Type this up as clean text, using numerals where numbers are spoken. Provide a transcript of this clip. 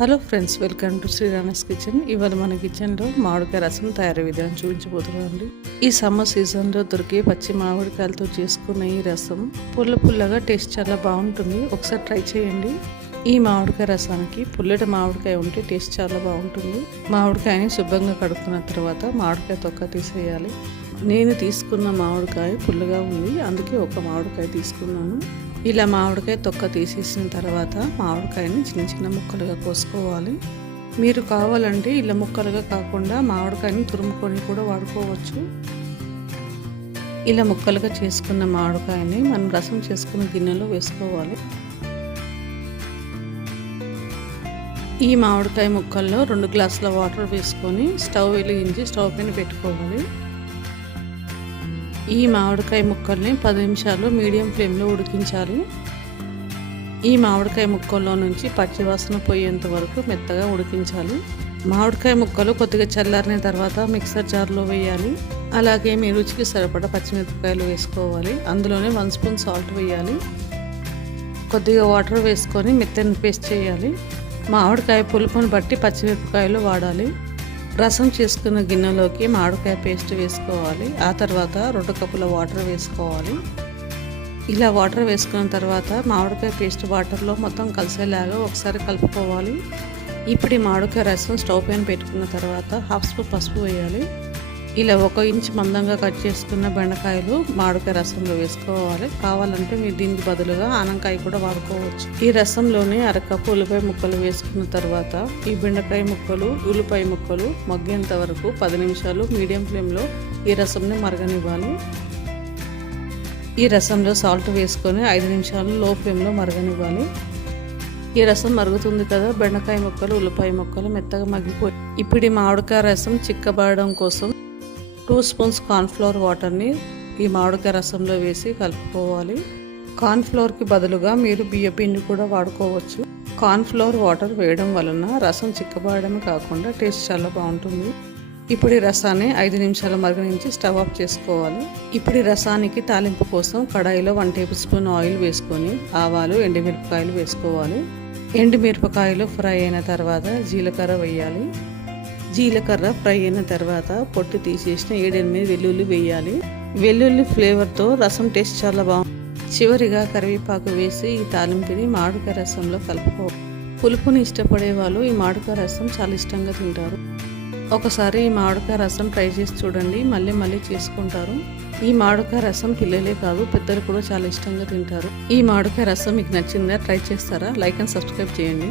Hello friends, welcome to Srirama's kitchen. ఇవాళ మన కిచెన్లో మామిడికాయ రసం తయారీ విధానం చూపించబోతున్నామండి. ఈ సమ్మర్ సీజన్లో దొరికే పచ్చి మామిడికాయలతో చేసుకున్న ఈ రసం పుల్లగా టేస్ట్ చాలా బాగుంటుంది. ఒకసారి ట్రై చేయండి. ఈ మామిడికాయ రసానికి పుల్లటి మామిడికాయ ఉంటే టేస్ట్ చాలా బాగుంటుంది. మామిడికాయని శుభ్రంగా కడుక్కున్న తర్వాత మామిడికాయ తొక్క తీసేయాలి. నేను తీసుకున్న మామిడికాయ పుల్లగా ఉంది, అందుకే ఒక మామిడికాయ తీసుకున్నాను. ఇలా మామిడికాయ తొక్క తీసేసిన తర్వాత మామిడికాయని చిన్న ముక్కలుగా కోసుకోవాలి. మీరు కావాలంటే ఇలా ముక్కలుగా కాకుండా మామిడికాయని తురుముకొని కూడా వాడుకోవచ్చు. ఇలా ముక్కలుగా చేసుకున్న మామిడికాయని మనం రసం చేసుకున్న గిన్నెలో వేసుకోవాలి. ఈ మామిడికాయ ముక్కల్లో 2 గ్లాసుల వాటర్ వేసుకొని స్టవ్ వెలిగించి స్టవ్ పైన పెట్టుకోవాలి. ఈ మామిడికాయ ముక్కల్ని 10 నిమిషాలు మీడియం ఫ్లేమ్లో ఉడికించాలి. ఈ మామిడికాయ ముక్కల్లో నుంచి పచ్చివాసన పోయేంత వరకు మెత్తగా ఉడికించాలి. మామిడికాయ ముక్కలు కొద్దిగా చల్లారిన తర్వాత మిక్సర్ జార్లో వేయాలి. అలాగే మీ రుచికి సరిపడా పచ్చిమిరపకాయలు వేసుకోవాలి. అందులోనే 1 స్పూన్ సాల్ట్ వేయాలి. కొద్దిగా వాటర్ వేసుకొని మెత్తని పేస్ట్ చేయాలి. మామిడికాయ పులుపుని బట్టి పచ్చిమిరపకాయలు వాడాలి. రసం చేసుకున్న గిన్నెలోకి మామిడికాయ పేస్ట్ వేసుకోవాలి. ఆ తర్వాత 2 కప్పుల వాటర్ వేసుకోవాలి. ఇలా వాటర్ వేసుకున్న తర్వాత మామిడికాయ పేస్ట్ వాటర్లో మొత్తం కలిసేలాగా ఒకసారి కలుపుకోవాలి. ఇప్పుడు ఈ మామిడికాయ రసం స్టవ్ పైన పెట్టుకున్న తర్వాత 1/2 స్పూన్ పసుపు వేయాలి. ఇలా 1 ఇంచు మందంగా కట్ చేసుకున్న బెండకాయలు మామిడికాయ రసంలో వేసుకోవాలి. కావాలంటే మీరు దీనికి బదులుగా ఆనంకాయ కూడా వాడుకోవచ్చు. ఈ రసంలోనే 1/2 కప్పు ఉల్లిపాయ ముక్కలు వేసుకున్న తర్వాత ఈ బెండకాయ ముక్కలు ఉల్లిపాయ ముక్కలు మగ్గేంత వరకు 10 నిమిషాలు మీడియం ఫ్లేమ్లో ఈ రసంని మరగనివ్వాలి. ఈ రసంలో సాల్ట్ వేసుకొని 5 నిమిషాలు లో ఫ్లేమ్లో మరగనివ్వాలి. ఈ రసం మరుగుతుంది కదా, బెండకాయ ముక్కలు ఉల్లిపాయ ముక్కలు మెత్తగా మగ్గిపోయి ఇప్పుడు ఈ మామిడికాయ రసం చిక్కబడడం కోసం 2 స్పూన్స్ కార్న్ఫ్లోర్ వాటర్ని ఈ మామిడికాయ రసంలో వేసి కలుపుకోవాలి. కార్న్ఫ్లోర్కి బదులుగా మీరు బియ్య పిండి కూడా వాడుకోవచ్చు. కార్న్ఫ్లోర్ వాటర్ వేయడం వలన రసం చిక్కబడమే కాకుండా టేస్ట్ చాలా బాగుంటుంది. ఇప్పుడు ఈ రసాన్ని 5 నిమిషాలు మరగనించి స్టవ్ ఆఫ్ చేసుకోవాలి. ఇప్పుడు ఈ రసానికి తాలింపు కోసం కడాయిలో 1 టేబుల్ స్పూన్ ఆయిల్ వేసుకొని ఆవాలు ఎండుమిరపకాయలు వేసుకోవాలి. ఎండుమిరపకాయలు ఫ్రై అయిన తర్వాత జీలకర్ర వేయాలి. జీలకర్ర ఫ్రై అయిన తర్వాత పొట్టు తీసేసిన 7-8 వెల్లుల్లి వేయాలి. వెల్లుల్లి ఫ్లేవర్తో రసం టేస్ట్ చాలా బాగుంది. చివరిగా కరివేపాకు వేసి ఈ తాలింపుని మామిడికాయ రసంలో కలుపుకోవాలి. పులుపుని ఇష్టపడే వాళ్ళు ఈ మామిడికాయ రసం చాలా ఇష్టంగా తింటారు. ఒకసారి ఈ మామిడికాయ రసం ట్రై చేసి చూడండి, మళ్ళీ చేసుకుంటారు. ఈ మామిడికాయ రసం పిల్లలే కాదు పెద్దలు కూడా చాలా ఇష్టంగా తింటారు. ఈ మామిడికాయ రసం మీకు నచ్చిందా? ట్రై చేస్తారా? లైక్ అండ్ సబ్స్క్రైబ్ చేయండి.